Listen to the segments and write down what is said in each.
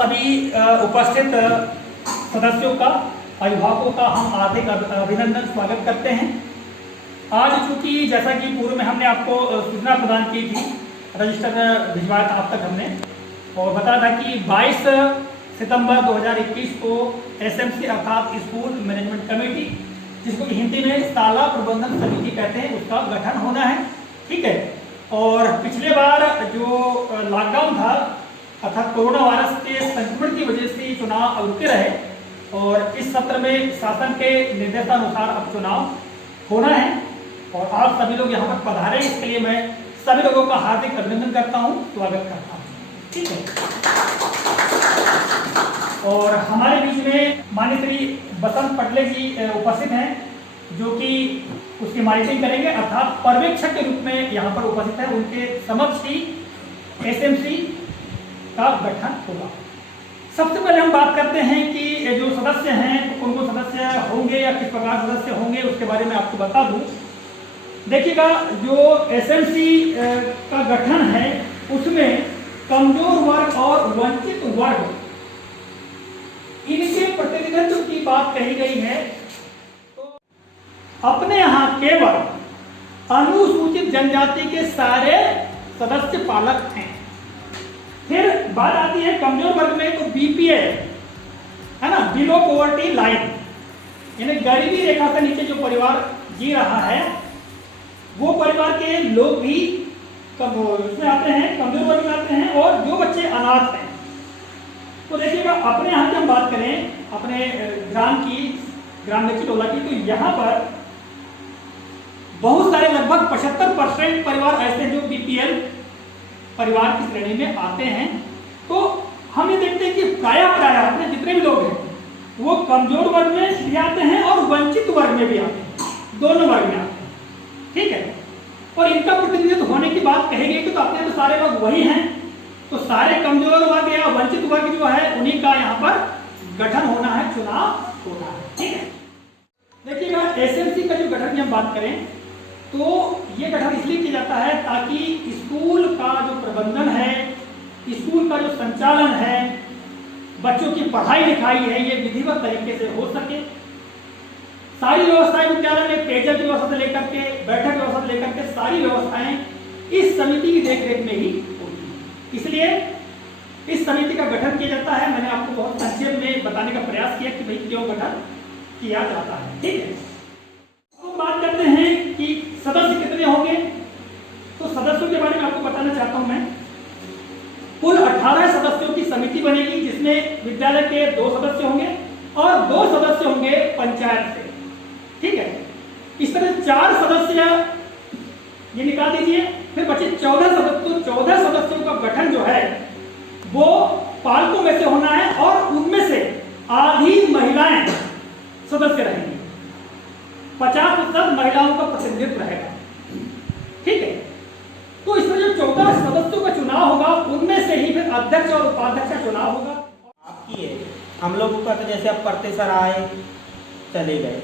सभी उपस्थित सदस्यों का, अभिभावकों का हम हार्दिक अभिनंदन स्वागत करते हैं। आज चूंकि जैसा कि पूर्व में हमने आपको सूचना प्रदान की थी, रजिस्टर भिजवाया था आप तक हमने, और बताया था कि 22 सितंबर 2021 को एसएमसी अर्थात स्कूल मैनेजमेंट कमेटी, जिसको हिंदी में शाला प्रबंधन समिति कहते हैं, उसका गठन होना है। ठीक है। और पिछले बार जो लॉकडाउन था अर्थात कोरोना वायरस के संक्रमण की वजह से चुनाव रुके रहे, और इस सत्र में शासन के निर्देशानुसार अब चुनाव होना है और आप सभी लोग यहाँ पर पधारे। इसके लिए मैं सभी लोगों का हार्दिक अभिनंदन करता हूँ, स्वागत करता हूँ। ठीक है। और हमारे बीच में माननीय श्री बसंत पटले जी उपस्थित हैं, जो कि उसकी मॉनिटरिंग करेंगे अर्थात पर्यवेक्षक के रूप में यहाँ पर उपस्थित है। उनके समक्ष ही एसएमसी का गठन होगा। सबसे पहले हम बात करते हैं कि जो सदस्य हैं कौन कौन सदस्य होंगे या किस प्रकार सदस्य होंगे, उसके बारे में आपको बता दूं। देखिएगा, जो एसएमसी का गठन है उसमें कमजोर वर्ग और वंचित वर्ग, इनके प्रतिनिधित्व की बात कही गई है। तो अपने यहाँ केवल अनुसूचित जनजाति के सारे सदस्य पालक हैं। फिर बात आती है कमजोर वर्ग में, तो बीपीएल है ना, बिलो पॉवर्टी लाइन, यानी गरीबी रेखा से नीचे जो परिवार जी रहा है वो परिवार के लोग भी उसमें आते हैं, कमजोर वर्ग में आते हैं। और जो बच्चे अनाथ हैं, तो देखिएगा अपने यहाँ की हम बात करें, अपने ग्राम की, ग्राम नेची टोला की, तो यहाँ पर बहुत सारे लगभग 75% परिवार ऐसे हैं जो बीपीएल परिवार की श्रेणी में आते हैं। तो हम ये देखते हैं कि प्रायः अपने जितने भी लोग हैं वो कमजोर वर्ग में भी आते हैं और वंचित वर्ग में भी आते हैं, दोनों वर्ग में आते हैं। ठीक है। और इनका प्रतिनिधित्व होने की बात कही गई, तो अपने तो सारे लोग वही हैं, तो सारे कमजोर वर्ग या वंचित वर्ग जो है उन्हीं का यहाँ पर गठन होना है, चुनाव होना है। ठीक है। देखिएगा, एसएमसी का जो गठन की हम बात करें तो ये गठन इसलिए किया जाता है ताकि स्कूल का जो प्रबंधन है, स्कूल का जो संचालन है, बच्चों की पढ़ाई लिखाई है, ये विधिवत तरीके से हो सके। सारी व्यवस्थाएं विद्यालय में, पेयजल की व्यवस्था से लेकर के बैठक व्यवस्था से लेकर के सारी व्यवस्थाएं इस समिति की देखरेख में ही होती है। इसलिए इस समिति का गठन किया जाता है। मैंने आपको बहुत संक्षेप में बताने का प्रयास किया कि भाई क्यों गठन किया जाता है। ठीक है। तो बात करते हैं कि सदस्य कितने होंगे। तो सदस्यों के बारे में आपको बताना चाहता हूं मैं। कुल 18 सदस्यों की समिति बनेगी, जिसमें विद्यालय के 2 सदस्य होंगे और 2 सदस्य होंगे पंचायत से। ठीक है। इस तरह 4 सदस्य ये निकाल दीजिए, फिर बचे 14 सदस्य। तो 14 सदस्यों का गठन जो है वो पालकों में से होना है और उनमें से आधी महिलाएं सदस्य रहेंगी, 50% महिलाओं का प्रतिनिधित्व रहेगा। ठीक है। तो इस तरह जो 14 सदस्यों का चुनाव होगा उनमें से ही फिर अध्यक्ष और उपाध्यक्ष का चुनाव होगा। आपकी है, हम लोगों का तो जैसे अब करते सर आए चले गए,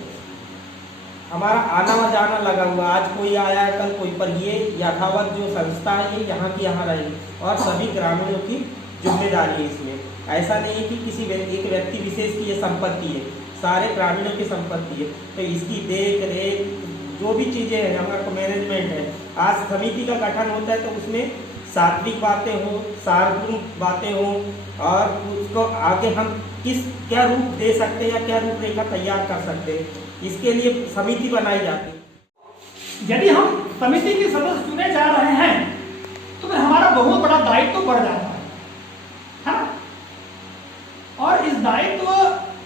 हमारा आना जाना लगा हुआ। आज कोई आया है, कल कोई, पर ये यथावत जो संस्था है ये यहाँ की यहाँ रहेगी और सभी ग्रामीणों की जिम्मेदारी है इसमें। ऐसा नहीं है कि किसी एक व्यक्ति विशेष की ये संपत्ति है, सारे ग्रामीणों की संपत्ति है। तो इसकी देख रेख जो भी चीज़ें हैं, हमारा मैनेजमेंट है। आज समिति का गठन होता है तो उसमें सात्विक बातें हों, सार्वजनिक बातें हों, और उसको आगे हम क्या रूप दे सकते हैं या क्या रूपरेखा तैयार कर सकते हैं, इसके लिए समिति बनाई जाती है। यदि हम समिति के सदस्य चुने जा रहे हैं तो फिर हमारा बहुत बड़ा दायित्व बढ़ जाता है। और इस दायित्व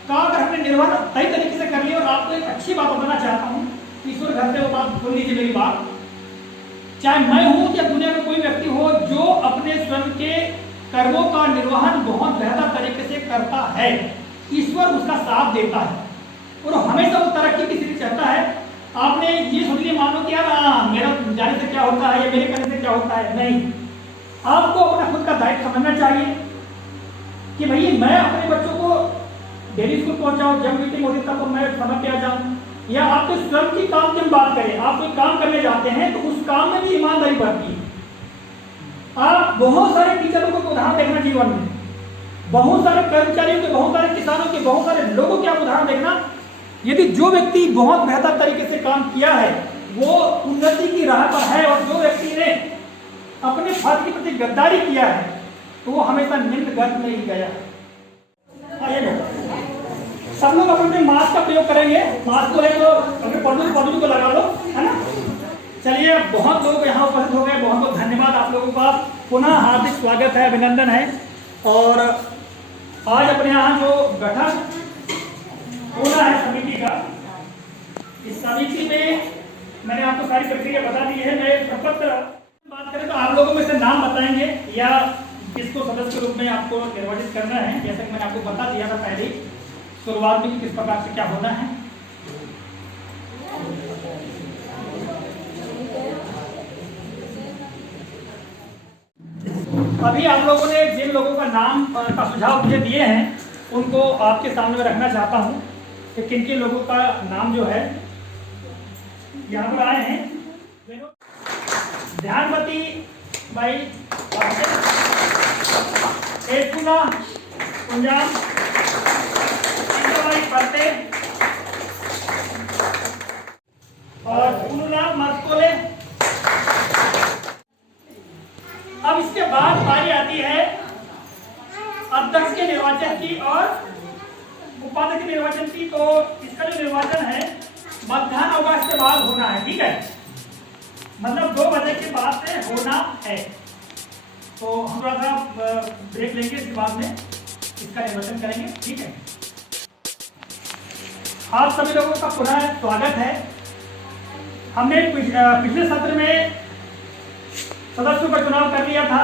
का अगर हमने निर्वहन सही तरीके से कर लिया, और आपको एक अच्छी बात बताना चाहता हूँ, ईश्वर घर से वो बात सुन लीजिए मेरी बात। चाहे मैं हूं या दुनिया में कोई व्यक्ति हो जो अपने स्वयं के कर्मों का निर्वहन बहुत बेहतर तरीके से करता है, ईश्वर उसका साथ देता है और हमेशा वो तरक्की की स्थिति चाहता है। आपने ये सोच लिया, मान लो कि यार मेरा जाने से क्या होता है या मेरे करने से क्या होता है, नहीं। आपको अपना खुद का दायित्व समझना चाहिए कि भैया मैं अपने बच्चों को डेली स्कूल पहुंचाऊं, जब मीटिंग होती तब तो मैं समय पे आ जाऊं। या आपके स्वयं की काम की हम बात करें, आप कोई काम करने जाते हैं तो उस काम में भी ईमानदारी बढ़ती है। आप बहुत सारे टीचरों को उदाहरण देखना जीवन में, बहुत सारे कर्मचारियों के, बहुत सारे किसानों के, बहुत सारे लोगों के आप उदाहरण देखना, यदि जो व्यक्ति बहुत बेहतर तरीके से काम किया है वो उन्नति की राह पर है, और जो व्यक्ति ने अपने फर्ज के प्रति गद्दारी किया है तो वो हमेशा निम्न गर्त में ही गया है। सब लोग अपने मास्क का प्रयोग करेंगे। मास्क को है तो अपने पौधों को लगा लो, है ना। चलिए, बहुत लोग यहाँ उपस्थित हो गए, बहुत बहुत धन्यवाद आप लोगों का, पुनः हार्दिक स्वागत है, अभिनंदन है। और आज अपने यहाँ जो गठन होना है समिति का, इस समिति में मैंने आपको सारी प्रक्रिया बता दी है। मैं प्रपत्र बात करें तो आप लोगों में से नाम बताएंगे या किसको सदस्य के रूप में आपको निर्वाचित करना है, जैसा कि मैंने आपको बता दिया था पहले ही शुरुआत में कि किस प्रकार से क्या होना है। अभी आप लोगों ने जिन लोगों का नाम का सुझाव मुझे दिए हैं उनको आपके सामने में रखना चाहता हूं कि किन किन लोगों का नाम जो है यहाँ पर आए हैं। ध्यानवती भाई, एकुला कुंजाम, भाई पढ़ते और कुनुला मस्कोले। अब इसके बाद बारी आती है अध्यक्ष के निर्वाचन की और उपाध्यक्ष के निर्वाचन की। तो इसका जो निर्वाचन है मध्याह्न अवकाश के बाद होना है, ठीक है, मतलब 2 बजे के बाद से होना है। तो हम थोड़ा सा ब्रेक लेंगे, इसके बाद में इसका निर्वाचन करेंगे, ठीक है। आप सभी लोगों का पुनः स्वागत है। हमने पिछले सत्र में सदस्यों का चुनाव कर लिया था,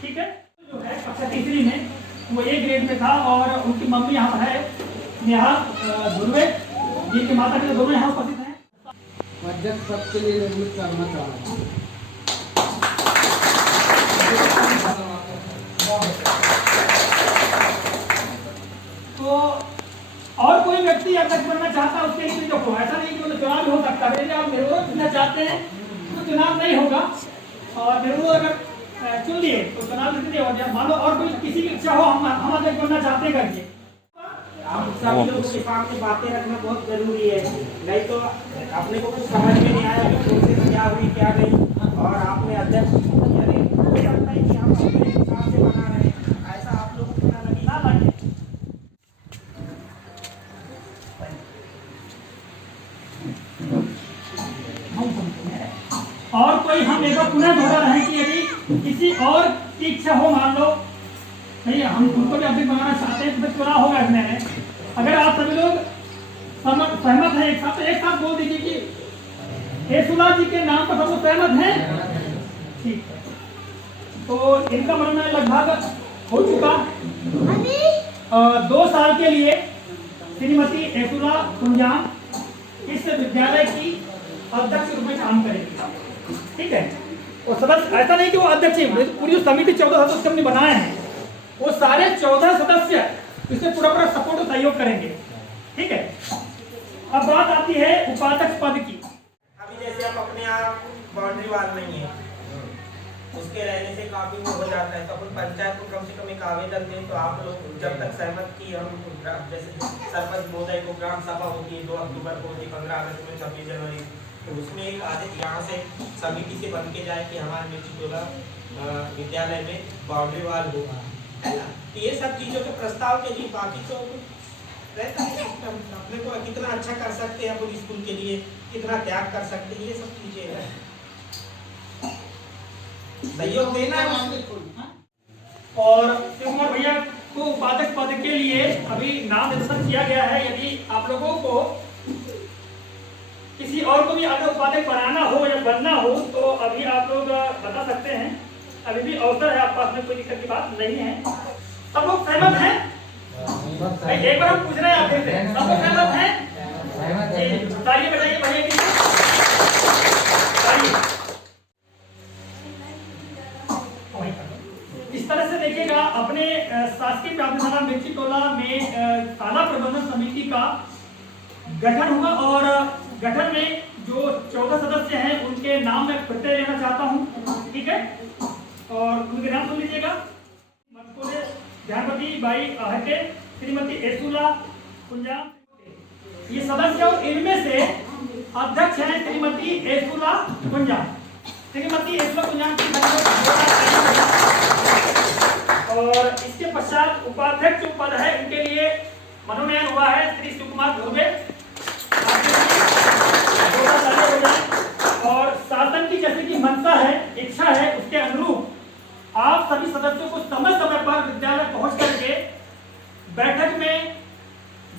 ठीक है। जो है कक्षा तीसरी में वो A ग्रेड में था और उनकी मम्मी यहाँ है नेहा धुर्वे, जिनके माता पिता दोनों यहाँ उपस्थित हैं। अध्यक्ष पद के लिए निर्मित करना चाहूँगा। तो और कोई व्यक्ति अध्यक्ष बनना चाहता है उसके लिए देखो, ऐसा नहीं कि चुनाव भी हो सकता है। यदि आप निर्विरोध चुनना चाहते हैं तो चुनाव नहीं होगा, और निर्विरोध अगर चुन लिए तो चुनाव नहीं होगा। मान लो और कोई किसी की इच्छा हो हम अध्यक्ष बनना चाहते हैं करके, हम सभी लोगों के सामने बातें रखना बहुत जरूरी है, नहीं तो अपने को कुछ समझ में नहीं आया प्रोसेस क्या हुई क्या नहीं, और आपने अध्यक्ष यानी कि हम अपने हिसाब से बना रहे हैं, ऐसा आप लोगों को ना लगे। और कोई हम एक बार पुनः दोहरा रहे हैं कि यदि किसी और की इच्छा हो, मान लो नहीं हम उनको भी अध्यक्ष बनाना चाहते हैं तो फिर चुनाव होगा इसमें। अगर आप सभी लोग सहमत हैं एक साथ, तो एक साथ बोल दीजिए कि एसुला जी के नाम पर सब लोग सहमत हैं, ठीक है। तो इनका मनोनयन लगभग हो चुका। 2 साल के लिए श्रीमती एसुला कुंजाम इस विद्यालय की अध्यक्ष रूप में काम करेगी, ठीक है। और सदस्य ऐसा नहीं कि वो अध्यक्ष, पूरी जो समिति 14 सदस्य हमने बनाए हैं वो सारे 14 सदस्य इससे पूरा सपोर्ट और सहयोग करेंगे, ठीक है। अब बात आती है उपाध्यक्ष पद की। अभी जैसे आप अपने यहाँ बाउंड्री वाल नहीं है, उसके रहने से काफी वो हो जाता है, तो अपन पंचायत को कम से कम एक आवेदन दें। तो आप लोग जब तक सहमत की हम जैसे सरपंच महोदय को ग्राम सभा होती है 2 अक्टूबर को होती है, 15 अगस्त में, 26 जनवरी, तो उसमें एक आदेश यहाँ से समिति से बन के जाए कि हमारे मिर्ची टोला विद्यालय में बाउंड्री वाल होगा, है ना। तो ये सब चीज़ों के प्रस्ताव के लिए बाकी तो रहता है अपने को कितना अच्छा कर सकते हैं अपन स्कूल के लिए, कितना त्याग कर सकते हैं, ये सब चीजें हैं, सहयोग देना है। और शिवकुमार भैया को उपाध्यक्ष पद के लिए अभी नाम निर्देशन किया गया है। यदि आप लोगों को किसी और को भी अगर उपाध्यक्ष बनाना हो या बनना हो तो अभी आप लोग बता सकते हैं, अभी भी अवसर है, आप पास में कोई दिक्कत की बात नहीं है। सब लोग सहमत हैं? एक बार हम पूछ रहे हैं आप से, सब लोग सहमत हैं? तालियां बजाइए भैया की। इस तरह से देखिएगा, अपने शासकीय प्राथमिक मिर्ची टोला में शाला प्रबंधन समिति का गठन हुआ और गठन में जो 14 सदस्य हैं उनके नाम मैं प्रत्यय लेना चाहता हूं, ठीक है। और उनके नाम सुन लीजिएगा। ध्यानवती बाई आहटे, श्रीमती एसुला कुंजाम, ये सदस्य और इनमें से अध्यक्ष हैं श्रीमती एसुला कुंजाम। श्रीमती एसुला कुंजाम की और इसके पश्चात उपाध्यक्ष जो पद है इनके लिए मनोनयन हुआ है श्री शिव कुमार धुर्वे। और शासन की जैसे की मंशा है, इच्छा है, उसके अनुरूप आप सभी सदस्यों को समय समय पर विद्यालय पहुंच करके बैठक में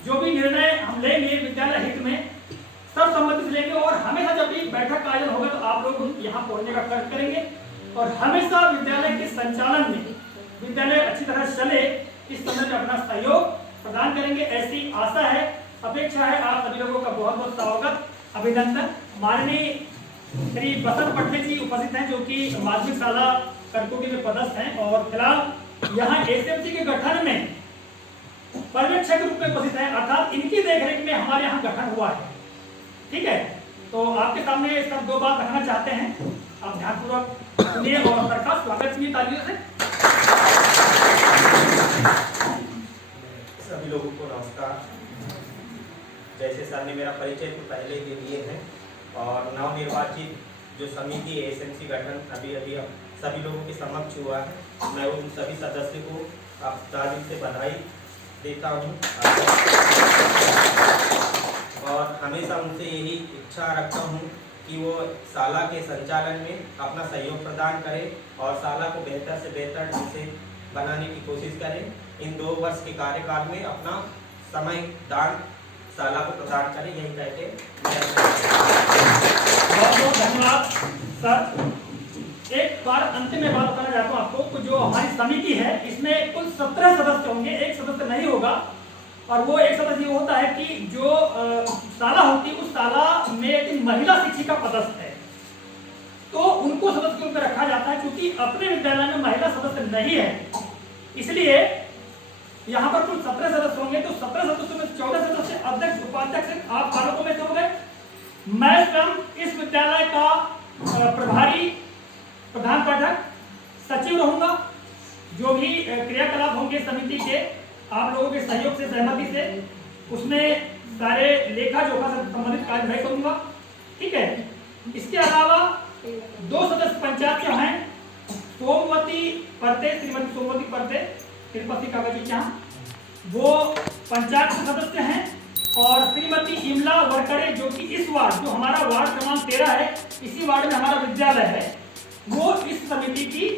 जो भी निर्णय हम लेंगे विद्यालय हित में सब सम्मति से लेंगे। और हमेशा जब भी बैठक का आयोजन होगा तो आप लोग यहाँ पहुंचने का कार्य करेंगे और हमेशा विद्यालय के संचालन में विद्यालय अच्छी तरह चले इस समय में अपना सहयोग प्रदान करेंगे, ऐसी आशा है, अपेक्षा है। आप सभी लोगों का बहुत बहुत स्वागत, अभिनंदन। माननीय श्री बसंत पटले जी उपस्थित हैं जो कि माध्यमिक शाला करकोटी में पदस्थ हैं और फिलहाल यहाँ एसएमसी के गठन में पर्यवेक्षक के रूप में उपस्थित हैं, अर्थात इनकी देखरेख में हमारे यहाँ गठन हुआ है। ठीक है, तो आपके सामने सब दो बात रखना चाहते हैं, आप ध्यानपूर्वक सुनिए और सरकार स्वागत कीजिए तालियों से। सभी लोगों को नमस्कार। जैसे सर ने मेरा परिचय तो पहले दे दिए हैं और नवनिर्वाचित जो समिति एसएमसी गठन अभी सभी लोगों के समक्ष हुआ है, मैं उन सभी सदस्यों को दिल से बधाई देता हूँ और हमेशा उनसे यही इच्छा रखता हूँ कि वो शाला के संचालन में अपना सहयोग प्रदान करें और शाला को बेहतर से बेहतर ढंग से बनाने की कोशिश करें। इन 2 वर्ष के कार्यकाल में अपना समय दान शाला को प्रदान करें, यही कहते बहुत बहुत धन्यवाद सर। एक बार अंतिम में बात बताना चाहता हूँ आपको कि जो हमारी समिति है इसमें कुल 17 सदस्य होंगे, एक सदस्य नहीं होगा। और वो एक सदस्य ये होता है कि जो शाला होती है उस शाला में एक महिला शिक्षिका पदस्थ है तो उनको सदस्य के रूप में रखा जाता है। क्योंकि अपने विद्यालय में महिला सदस्य नहीं है इसलिए यहाँ पर कुल 17 सदस्य होंगे, तो 17 सदस्यों में 14 सदस्य अध्यक्ष उपाध्यक्ष आप बालकों में से हो गए। मैं स्वयं इस विद्यालय का प्रभारी प्रधान पाठक सचिव रहूंगा। जो भी क्रियाकलाप होंगे समिति के आप लोगों के सहयोग से सहमति से उसमें सारे लेखा जोखा से संबंधित कार्य मैं करूंगा। ठीक है, इसके अलावा 2 सदस्य पंचायत के हैं, सोमवती परते, श्रीमती सोमवती परते तिरुपति कागज क्या वो पंचायत के सदस्य हैं और श्रीमती इमला वरकड़े जो कि इस वार्ड जो हमारा वार्ड क्रमांक 13 है इसी वार्ड में हमारा विद्यालय है वो इस समिति की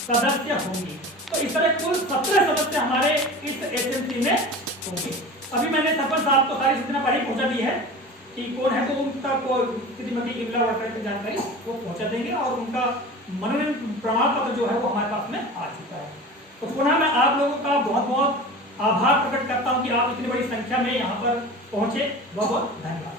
सदस्य होंगी। तो इस तरह कुल 17 सदस्य हमारे इस एसएमसी में होंगे। अभी मैंने सरपंच साहब को सारी सूचना पहले पहुंचा दी है कि कौन है, तो उनका श्रीमती इमला वरकड़े की जानकारी वो पहुंचा देंगे और उनका मनोनयन प्रमाण पत्र जो है वो हमारे पास में आ चुका है। तो पुनः मैं आप लोगों का बहुत बहुत आभार प्रकट करता हूं कि आप इतनी बड़ी संख्या में यहाँ पर पहुंचे। बहुत बहुत धन्यवाद।